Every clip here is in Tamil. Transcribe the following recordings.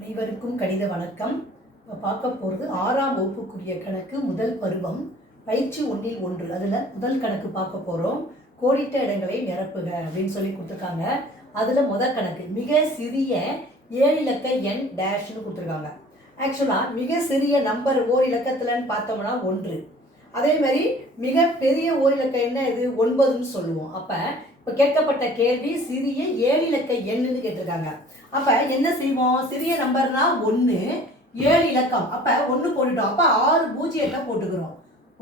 அனைவருக்கும் கணித வணக்கம். பார்க்க போகிறது 6ஆம் வகுப்புக்குரிய கணக்கு முதல் பருவம் பயிற்சி 1 அதில் முதல் கணக்கு பார்க்க போகிறோம். கோடிட்ட இடங்களை நிரப்புக அப்படின்னு சொல்லி கொடுத்துருக்காங்க. அதில் முதல் கணக்கு மிக சிறிய 7 இலக்க எண் டேஷ்னு கொடுத்துருக்காங்க. ஆக்சுவலாக மிக சிறிய நம்பர் ஓர் இலக்கத்தில்னு பார்த்தோம்னா 1. அதே மாதிரி மிக பெரிய ஓர் இலக்க என்ன இது 9ன்னு சொல்லுவோம். அப்போ இப்போ கேட்கப்பட்ட கேள்வி சிறிய 7 இலக்க எண்ணுன்னு கேட்டிருக்காங்க. அப்போ என்ன செய்வோம்? சிறிய நம்பர்னா 1 7 இலக்கம். அப்போ 1 போட்டுட்டோம். அப்போ 6 பூஜ்ஜியத்தை போட்டுக்கிறோம்.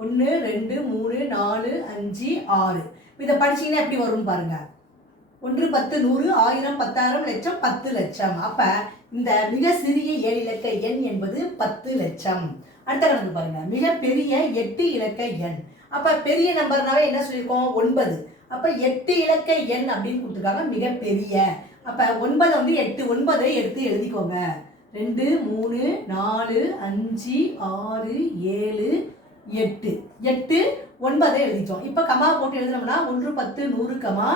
1 2 3 4 5 6. இதை படிச்சிங்கன்னா எப்படி வரும்னு பாருங்க. 1 10 100 1000 10000 லட்சம் 10 லட்சம். அப்போ இந்த மிக சிறிய 7 இலக்க எண் என்பது 10 லட்சம். அடுத்த கணக்கு பாருங்க. மிகப்பெரிய 8 இலக்க எண். அப்போ பெரிய நம்பர்னாவே என்ன சொல்லியிருக்கோம்? 9. அப்போ 8 இலக்க எண் அப்படின்னு கொடுத்துருக்காங்க மிகப்பெரிய. அப்போ 9 வந்து 8 9ஐ எடுத்து எழுதிக்கோங்க. 2 3 4 5 6 7 8 8 9ஐ எழுதிட்டோம். இப்போ கமா போட்டு எழுதுனோம்னா 1 10 100 கமா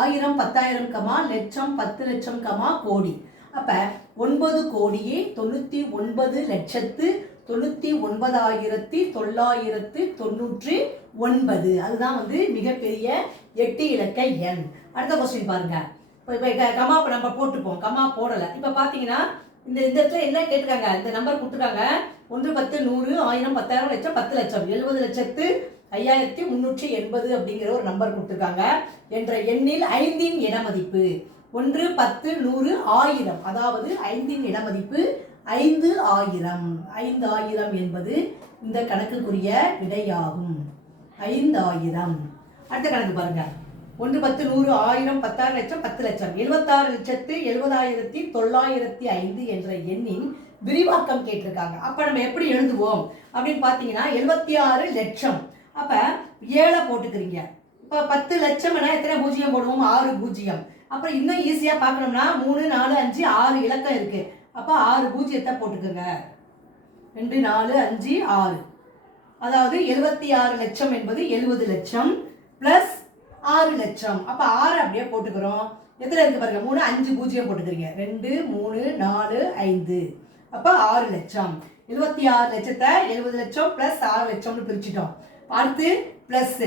1000 10000 லட்சம் 10 லட்சம் கோடி. அப்போ 9 கோடியே 99 லட்சத்து 99,999. அதுதான் வந்து மிகப்பெரிய 8 இலக்க எண். அடுத்த கொஸ்டின் பாருங்க. இப்போ கமா நம்ம போட்டுப்போம், கமா போடலை. இப்போ பார்த்தீங்கன்னா இந்த இடத்துல என்ன கேட்டிருக்காங்க? இந்த நம்பர் கொடுத்துருக்காங்க. 1 10 100 1000 10000 லட்சம் 10 லட்சம் 70,5380 அப்படிங்கிற ஒரு நம்பர் கொடுத்துருக்காங்க. என்ற எண்ணில் 5இன் இடமதிப்பு 1 10 100 1000. அதாவது 5இன் இடமதிப்பு 5000. 5000 என்பது இந்த கணக்குக்குரிய விடையாகும். 5000. அடுத்த கணக்கு பாருங்க. 1 10 100 1000 10000 லட்சம் 10 லட்சம் 76,70,905 என்ற எண்ணின் விரிவாக்கம் கேட்டிருக்காங்க. அப்ப நம்ம எப்படி எழுதுவோம் அப்படின்னு பார்த்தீங்கன்னா 76 லட்சம். அப்ப 7 போட்டுக்கிறீங்க. இப்போ 10 லட்சம்னா எத்தனை பூஜ்ஜியம் போடுவோம்? 6 பூஜ்ஜியம். அப்புறம் இன்னும் ஈஸியா பார்க்கணும்னா 3 4 5 6 இலக்கம் இருக்கு. அப்போ 6 பூஜ்ஜியத்தை போட்டுக்கோங்க. 2 4 5 6. அதாவது 76 லட்சம் என்பது 70 லட்சம் பிளஸ் 6 லட்சம். அப்போ 6 அப்படியே போட்டுக்கிறோம். எத்தனை இருக்கு பாருங்க? 3 5 பூஜ்ஜியம் போட்டுக்கிறீங்க. 2 3 4 5. அப்போ 6 லட்சம். 76 லட்சத்தை 70 லட்சம் பிளஸ் 6 லட்சம்னு பிரிச்சுட்டோம். அடுத்து பிளஸ்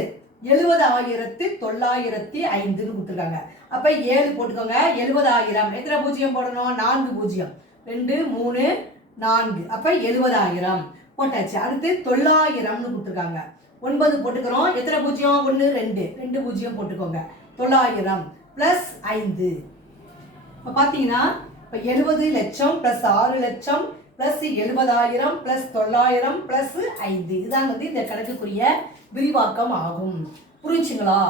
70,905 கொடுத்துருக்காங்க. அப்போ 7 போட்டுக்கோங்க. 70,000. எத்தனை பூஜ்ஜியம் போடணும்? 4 பூஜ்ஜியம். 2 3 4. அப்போ 70,000 போட்டாச்சு. அடுத்து 900ன்னு கொடுத்துருக்காங்க. 9 போட்டுக்கிறோம். எத்தனை பூஜ்ஜியம்? 1 2 2 பூஜ்ஜியம் போட்டுக்கோங்க. 900 பிளஸ் 5. இப்போ பார்த்தீங்கன்னா இப்போ 70 லட்சம் பிளஸ் 6 லட்சம் பிளஸ் 70,000 பிளஸ் 900 பிளஸ் 5. இதுதான் வந்து இந்த கணக்குக்குரிய விரிவாக்கம் ஆகும். புரிஞ்சுங்களா?